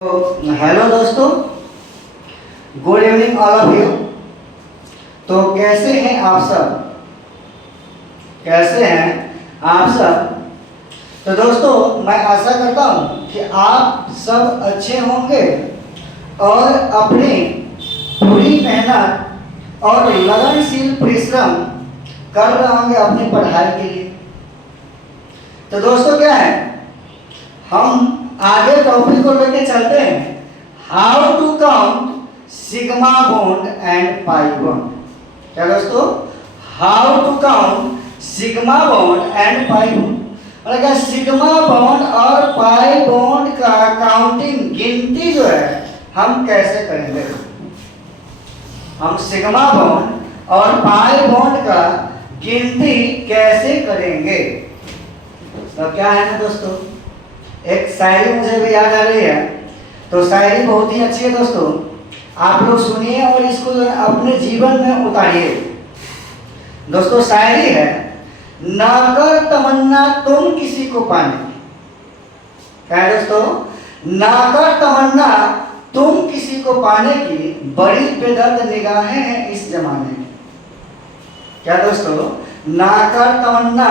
Hello दोस्तों, good evening all of you. तो कैसे हैं आप सब? कैसे हैं आप सब? तो दोस्तों, मैं आशा करता हूं कि आप सब अच्छे होंगे और अपनी पूरी मेहनत और लगनशील परिश्रम कर रहे होंगे अपनी पढ़ाई के लिए। तो दोस्तों, क्या है, हम आगे टॉपिक को लेके चलते हैं, how to count sigma bond and pi bond. क्या दोस्तों? How to count sigma bond and pi bond. मतलब क्या, सिग्मा बॉन्ड और पाई बॉन्ड का काउंटिंग, गिनती जो है हम कैसे करेंगे। हम सिग्मा बॉन्ड और पाई बॉन्ड का गिनती कैसे करेंगे। तो क्या है ना दोस्तों, एक शायरी मुझे भी याद आ रही है। तो शायरी बहुत ही अच्छी है दोस्तों, आप लोग सुनिए और इसको अपने जीवन में उतारिए। दोस्तों, शायरी है, ना कर तमन्ना तुम किसी को पाने की। क्या है दोस्तों? ना कर तमन्ना तुम किसी को पाने की, बड़ी बेदर्द निगाहें हैं इस जमाने में। क्या दोस्तों? ना कर तमन्ना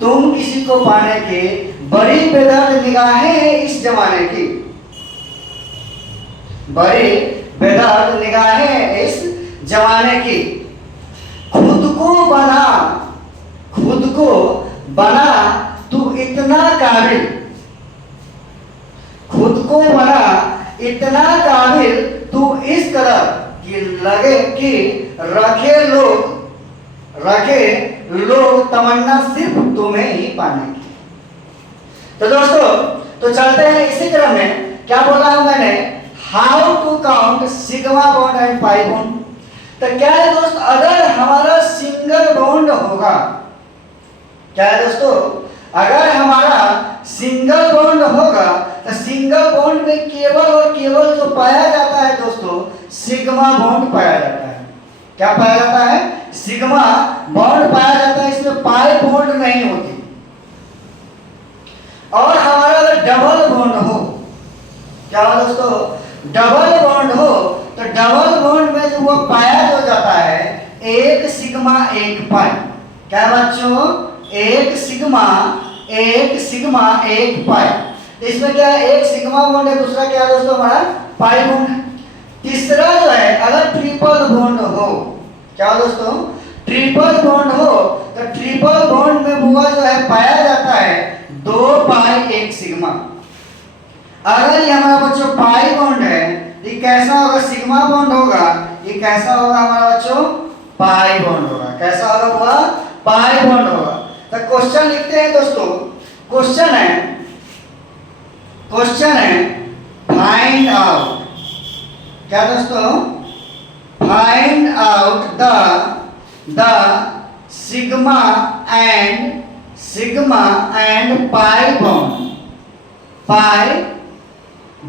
तुम किसी को पाने की, बड़ी बेदर्द निगाहें हैं इस जमाने की। बड़ी बेदर्द निगाहें हैं इस जमाने की। खुद को बना तू इतना काबिल, खुद को बना इतना काबिल तू इस कदर कि लगे कि रखे लोग तमन्ना सिर्फ तुम्हें ही पाने की। तो दोस्तों, तो चलते हैं इसी क्रम में। क्या बोला है मैंने? How to count sigma bond and pi bond. तो क्या है दोस्त, अगर हमारा सिंगल बॉन्ड होगा, क्या है दोस्तों, अगर हमारा सिंगल बॉन्ड होगा तो सिंगल बॉन्ड में केवल और केवल जो पाया जाता है दोस्तों, सिग्मा बॉन्ड पाया जाता है। क्या पाया जाता है? सिग्मा बॉन्ड पाया जाता है, इसमें पाई बॉन्ड नहीं होती। और हमारा अगर डबल बॉन्ड हो, क्या हो दोस्तों, डबल बॉन्ड हो, तो डबल बॉन्ड में जो वो पाया जो जाता है, एक सिग्मा एक पाई। क्या बच्चों? एक सिग्मा एक पाई। इसमें क्या है, एक सिग्मा बॉन्ड है, दूसरा क्या है दोस्तों, हमारा पाई बॉन्ड है। तीसरा जो है, अगर ट्रिपल बॉन्ड हो, क्या हो दोस्तों, ट्रिपल बॉन्ड हो, तो ट्रिपल बॉन्ड में हुआ जो है पाया जाता है 2 पाई 1 सिग्मा। अगर ये हमारा बच्चों पाई बॉन्ड है, ये कैसा होगा? सिग्मा बॉन्ड होगा। ये कैसा होगा हमारा बच्चों? पाई बॉन्ड होगा। कैसा होगा? पाई बॉन्ड होगा। तो क्वेश्चन लिखते हैं दोस्तों। क्वेश्चन है फाइंड आउट, क्या दोस्तों, find out the sigma and pi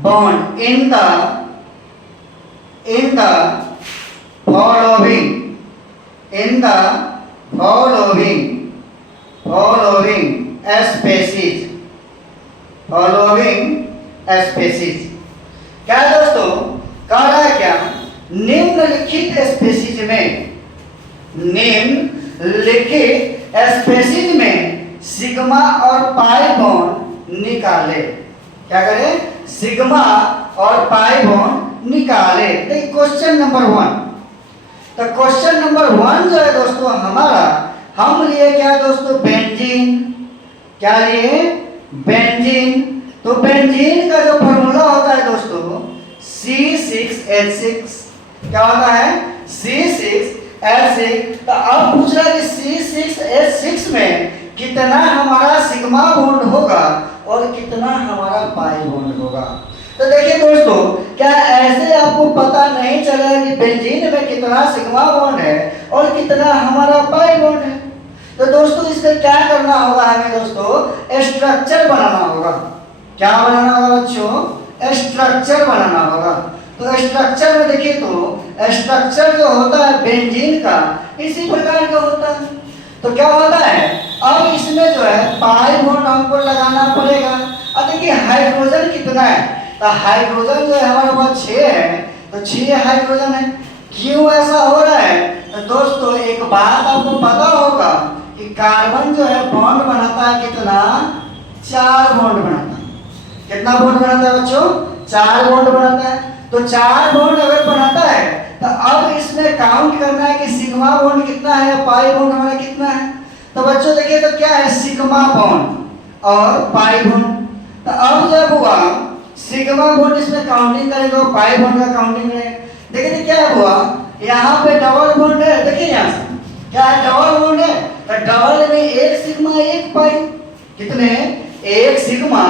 bond in the following species। क्या दोस्तों, कह रहा है क्या, निम्नलिखित स्पेसीज में सिग्मा और पाई बॉन्ड निकाले। क्या करें? सिग्मा और पाई बॉन्ड निकाले। देखिए क्वेश्चन नंबर 1। तो क्वेश्चन नंबर 1 जो है दोस्तों हमारा, हम लिए क्या दोस्तों, बेंजीन। क्या लिए? बेंजीन। तो बेंजीन का जो फॉर्मूला होता है दोस्तों, C6H6। क्या होता है? C6H6। तो अब पूछ रहा है कि C6H6 में कितना हमारा सिग्मा बॉन्ड होगा और कितना हमारा पाई बॉन्ड होगा। तो देखिए दोस्तों, क्या ऐसे आपको पता नहीं चला कि बेंजीन में कितना सिग्मा बॉन्ड है और कितना हमारा पाई बॉन्ड है। तो दोस्तों, इसका क्या करना होगा हमें दोस्तों, स्ट्रक्चर बनाना होगा। क्या बनाना होगा बच्चों? स्ट्रक्चर बनाना होगा। तो स्ट्रक्चर में देखिए, तो स्ट्रक्चर जो होता है बेंजीन का, इसी प्रकार का होता है। तो क्या होता है, अब इसमें जो है पाई बॉन्ड हमको लगाना पड़ेगा। अब देखिए हाइड्रोजन कितना है, तो हाइड्रोजन जो है हमारे पास 6 है, तो 6 हाइड्रोजन है। क्यों ऐसा हो रहा है? तो दोस्तों एक बात आपको पता होगा कि कार्बन जो है बॉन्ड बनाता है कितना? 4 बॉन्ड बनाता है। कितना बॉन्ड बनाता है बच्चों? 4 बॉन्ड बनाता है। तो 4 बॉन्ड अगर बनाता है तो अब इसमें काउंट करना है कि सिग्मा बॉन्ड कितना है, पाई बॉन्ड हमारा कितना है। तो बच्चों देखिए तो क्या है, सिग्मा बॉन्ड और पाई बॉन्ड। तो अब जब हुआ सिग्मा बॉन्ड इसमें काउंटिंग करेंगे और पाई बॉन्ड का काउंटिंग करेंगे। देखिए क्या हुआ, यहाँ पे डबल बॉन्ड है, देखिए यहाँ से क्या है, डबल बॉन्ड है। तो डबल में एक सिग्मा एक पाई, कितने? एक सिग्मा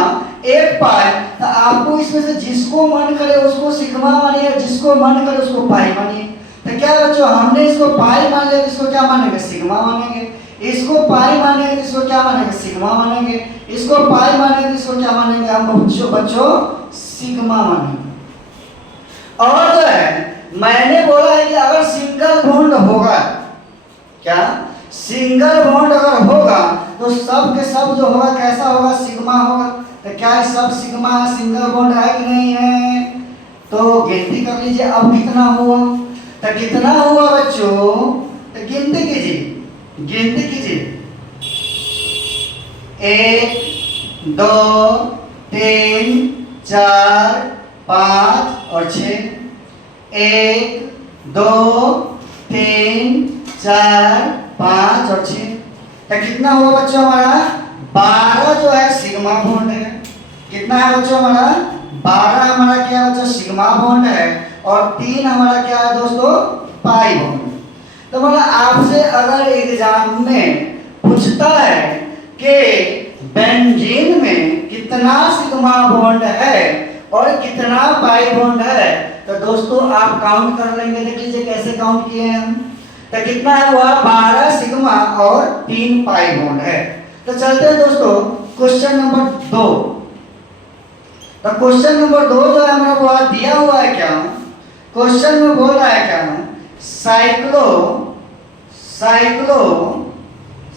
एक पाई। तो आपको इसमें से जिसको मन करे उसको सिग्मा मानिए, जिसको मन करे उसको पाई मानिए। तो क्या बच्चों, हमने इसको पाई मान लिया, इसको क्या मानेंगे? सिग्मा मानेंगे। इसको पाई मानेंगे तो इसको क्या मानेंगे? सिग्मा मानेंगे। इसको पाई मानेंगे तो इसको क्या मानेंगे हम बच्चों? सिग्मा मानेंगे। और जो है मैंने बोला है कि अगर सिंगल बॉन्ड होगा, क्या सिंगल बॉन्ड अगर होगा तो सब के सब जो होगा कैसा होगा? सिग्मा होगा। तो क्या सब सिग्मा सिंगल बॉन्ड है कि नहीं है? तो गिनती कर लीजिए अब कितना हुआ। तो कितना हुआ बच्चों? तो गिनती कीजिए, गिनती कीजिए। 1 2 3 4 5 और 6। 1 2 3 4 5 और 6। तो कितना हुआ बच्चों हमारा? 12 जो है सिग्मा बॉन्ड है। कितना है बच्चों हमारा? 12 हमारा क्या है बच्चों? सिग्मा बॉन्ड है। और 3 हमारा क्या है दोस्तों? पाई बॉन्ड। तो मतलब आपसे अगर एग्जाम में पूछता है कि बेंजीन में कितना सिग्मा बॉन्ड है और कितना पाई बॉन्ड है, तो दोस्तों आप काउंट कर लेंगे। देख लीजिए कैसे काउंट किए हैं हम। तो कितना है हुआ? 12 सिग्मा और 3 पाई बॉन्ड है। तो चलते हैं दोस्तों क्वेश्चन नंबर 2। तो क्वेश्चन नंबर 2 जो है हमारा वो दिया हुआ है क्या? क्वेश्चन में बोल रहा है क्या? Cyclo cyclo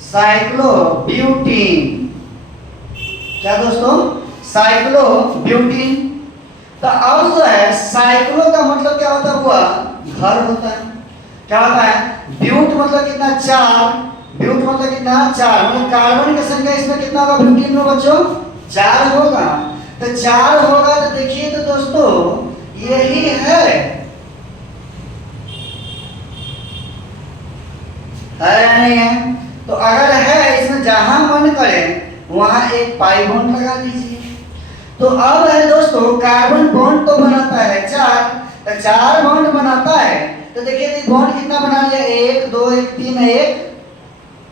cyclo butene. क्या दोस्तों? Cyclo butene. तो अब जो है साइक्लो का मतलब क्या होता है? हुआ घर होता है। क्या होता है? ब्यूट मतलब कितना? 4। ब्यूट मतलब कितना? 4। मतलब कार्बन की संख्या इसमें कितना होगा ब्यूटीन में बच्चों? 4 होगा। तो 4 होगा तो देखिए तो दोस्तों यही है या नहीं है? तो अगर है इसमें जहां मन करे वहां एक पाई बॉन्ड लगा दीजिए। तो अब है दोस्तों कार्बन बॉन्ड तो बनाता है 4, तो 4 बॉन्ड बनाता है। तो देखिए बॉन्ड कितना बना लिया? 1 2 1 3 1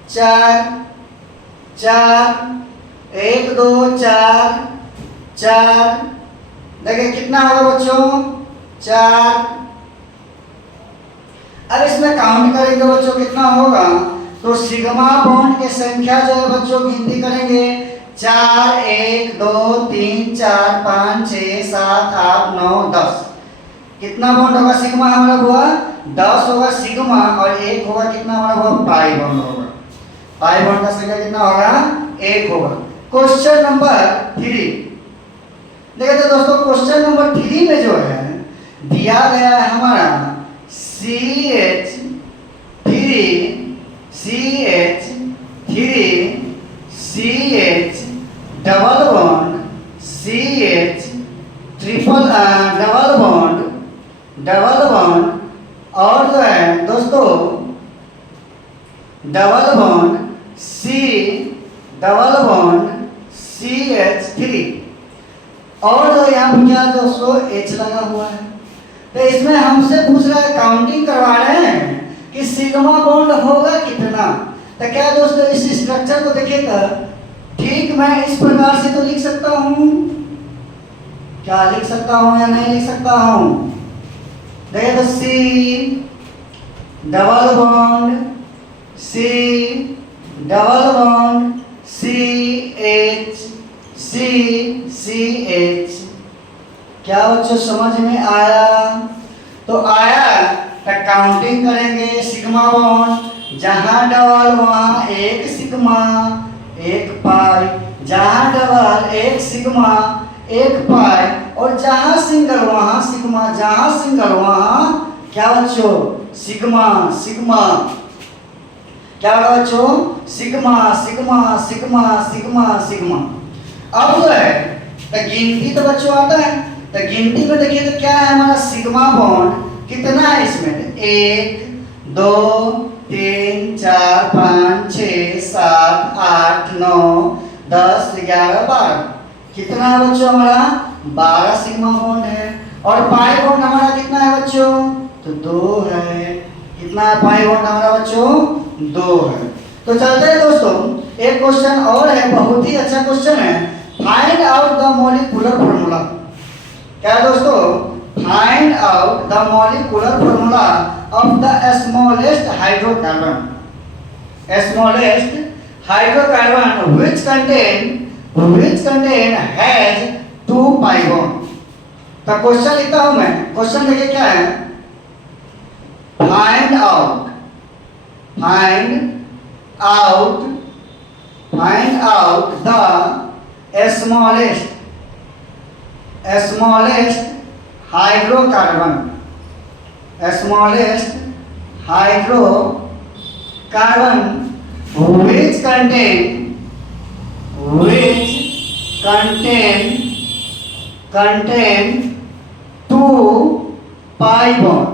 4 4 1 2 4 4। देखिए कितना होगा बच्चों? 4। अब इसमें काउंट करेंगे बच्चों कितना होगा? तो सिग्मा बॉन्ड की संख्या जो है बच्चों गिनती करेंगे 4 1 2 3 4 5 6 7 8 9 10। कितना बॉन्ड होगा सिग्मा हमारा हुआ? 10 होगा सिग्मा और 1 होगा कितना हमारा हुआ? पाई बॉन्ड होगा। पाई बॉन्ड का संख्या कितना होगा? 1 होगा। क्वेश्चन नंबर 3 देखिए तो दोस्तों क्वेश्चन नंबर 3 में जो है दिया गया है हमारा CH3 double bond CH triple double bond और जो है दोस्तों डबल बॉन्ड CH3 और जो यहाँ पे क्या दोस्तों H लगा हुआ है। तो इसमें हमसे पूछ रहा है, काउंटिंग करवा रहे हैं कि सिग्मा बॉन्ड होगा कितना। तो क्या दोस्तों इस स्ट्रक्चर को देखिए तो ठीक मैं इस प्रकार से तो लिख सकता हूँ, क्या लिख सकता हूँ या नहीं लिख सकता हूँ? देखिए तो C डबल बॉन्ड CH क्या बच्चों समझ में आया? तो आया तो काउंटिंग करेंगे सिग्मा बॉन्ड, जहां डबल वहां 1 सिग्मा 1 पाई, जहां डबल 1 सिग्मा 1 पाई और जहां सिंगल वहां सिग्मा, जहां सिंगल वहां क्या बच्चों सिग्मा, सिग्मा क्या होगा बच्चों sigma, sigma sigma sigma sigma. अब जो है तो गिनती तो बच्चों आता है, तो गिनती में देखिए तो क्या है हमारा सिग्मा बॉन्ड कितना है इसमें, 1 2 3 4 5 6 7 8 9 10 11 12, कितना है बच्चों हमारा 12 सिग्मा बॉन्ड है। और पाई बॉन्ड हमारा कितना है बच्चों, तो 2 है। कितना है पाई बॉन्ड हमारा बच्चों, 2 है। तो चलते हैं दोस्तों, एक क्वेश्चन और है, बहुत ही अच्छा क्वेश्चन है। Find out the molecular formula. क्या है दोस्तों, find out the molecular formula of the smallest hydrocarbon, smallest hydrocarbon which contain has 2 pi bond। तो क्वेश्चन लिखता हूं मैं, क्वेश्चन देखिए क्या है, find out the smallest hydrocarbon which contain 2 pi bond।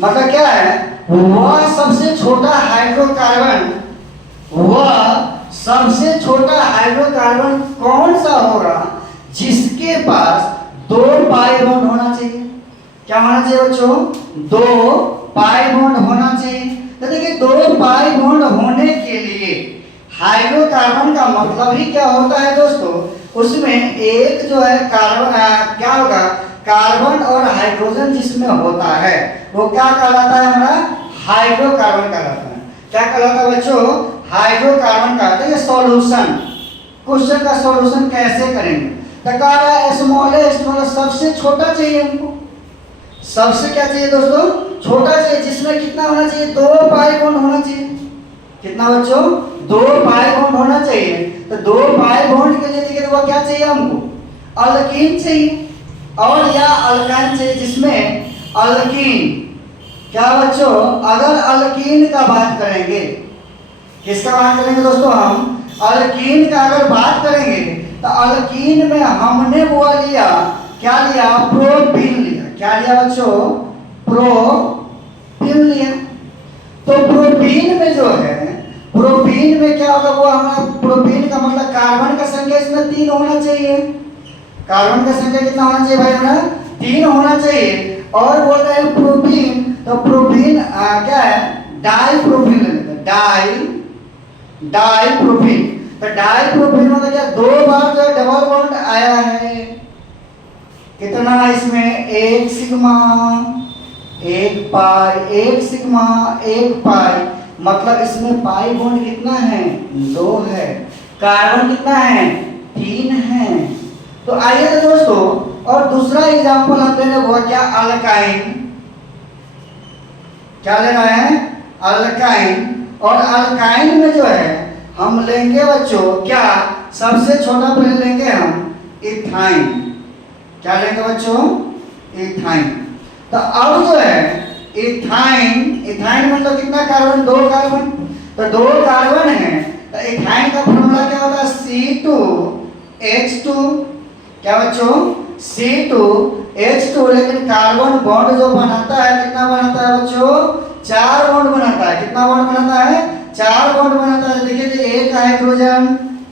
मतलब क्या है, वह सबसे छोटा हाइड्रोकार्बन कौन सा होगा जिसके पास 2 पाई बॉन्ड होना चाहिए। क्या होना चाहिए बच्चों, 2 पाई बॉन्ड होना चाहिए। तो देखिए 2 पाई बॉन्ड होने के लिए हाइड्रोकार्बन का मतलब ही क्या होता है दोस्तों, उसमें एक जो है कार्बन क्या होगा, कार्बन और हाइड्रोजन जिसमें होता है वो क्या कहलाता है हमारा, हाइड्रोकार्बन कहलाता है। क्या कहलाता है बच्चों, हाइड्रोकार्बन कहलाता है। ये सॉल्यूशन, क्वेश्चन का सॉल्यूशन कैसे करेंगे, तो कह रहा है स्मॉलेस्ट मतलब सबसे छोटा चाहिए हमको, सबसे क्या चाहिए दोस्तों, छोटा चाहिए, जिसमें कितना होना चाहिए, 2 पाई बॉन्ड होना चाहिए। कितना बच्चों, 2 पाई बॉन्ड होना चाहिए। तो 2 पाई बॉन्ड के लिए देखिए तो वो क्या चाहिए हमको, अल्कीन चाहिए और या अल्काइन चाहिए, जिसमें अल्कीन क्या बच्चों, अगर अल्कीन का बात करेंगे, किसका बात करेंगे दोस्तों, हम अल्कीन का अगर बात करेंगे तो अल्कीन में हमने वो लिया, क्या लिया, प्रोपीन लिया। क्या लिया बच्चों, प्रोपीन लिया। तो प्रोपीन में जो है, प्रोपीन में क्या होगा, वो हमारा प्रोपीन का मतलब कार्बन का संख्या इसमें 3 होना चाहिए। कार्बन का संख्या कितना होना चाहिए भाई हमारा, 3 होना चाहिए। और बोल रहे हैं प्रोपीन, तो प्रोपीन क्या है, डाइप्रोपीन लेते हैं, डाइप्रोपीन। तो डाइप्रोपीन मतलब क्या, 2 बार जो डबल बॉन्ड आया है, कितना इसमें, 1 सिग्मा 1 पाई, 1 सिग्मा 1 पाई, मतलब इसमें पाई बॉन्ड कितना है, 2 है। कार्बन कितना है, 3 है। तो आइए तो दोस्तों, और दूसरा एग्जांपल हम ले रहे हैं, वो क्या, अल्काइन। क्या ले रहे हैं, अल्काइन। और अल्काइन में जो है हम लेंगे बच्चों क्या, सबसे छोटा पहले लेंगे हम इथाइन। क्या लेंगे बच्चों, इथाइन। तो अब जो है इथाइन मतलब कितना कार्बन, 2 कार्बन। तो 2 कार्बन है, तो इथाइन का फॉर्मूला क्या होता है, C2H2। क्या बच्चों, C2H2। लेकिन कार्बन बॉन्ड जो बनाता है कितना बनाता है बच्चों, 4 बॉन्ड बनाता है। कितना बॉन्ड बनाता है, 4 बॉन्ड बनाता है। देखिए तो एक हाइड्रोजन,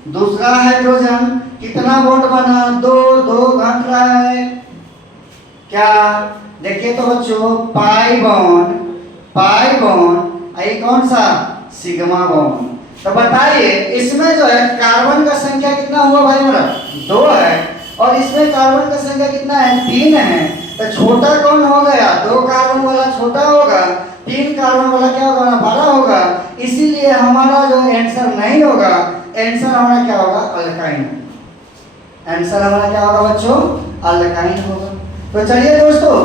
दूसरा हाइड्रोजन, कितना बॉन्ड बना, 2 2 घट रहा है। क्या देखिए तो बच्चों, पाई बॉन्ड, ये कौन सा, सिग्मा बॉन्ड। तो बताइए इसमें जो है कार्बन का संख्या कितना हुआ भाई हमारा, 2 है, और इसमें कार्बन का संख्या कितना है, 3 है। तो छोटा कौन हो गया, 2 कार्बन वाला छोटा होगा, 3 कार्बन वाला क्या होगा, बड़ा होगा। इसीलिए हमारा जो आंसर नहीं होगा, आंसर हमारा क्या होगा, अल्काइन। आंसर हमारा क्या होगा बच्चों, अल्काइन होगा। तो चलिए दोस्तों,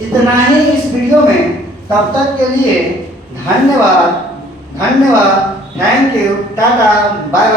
इतना ही इस वीडियो में। तब तक के लिए धन्यवाद, थैंक यू, टाटा, बाय बाय।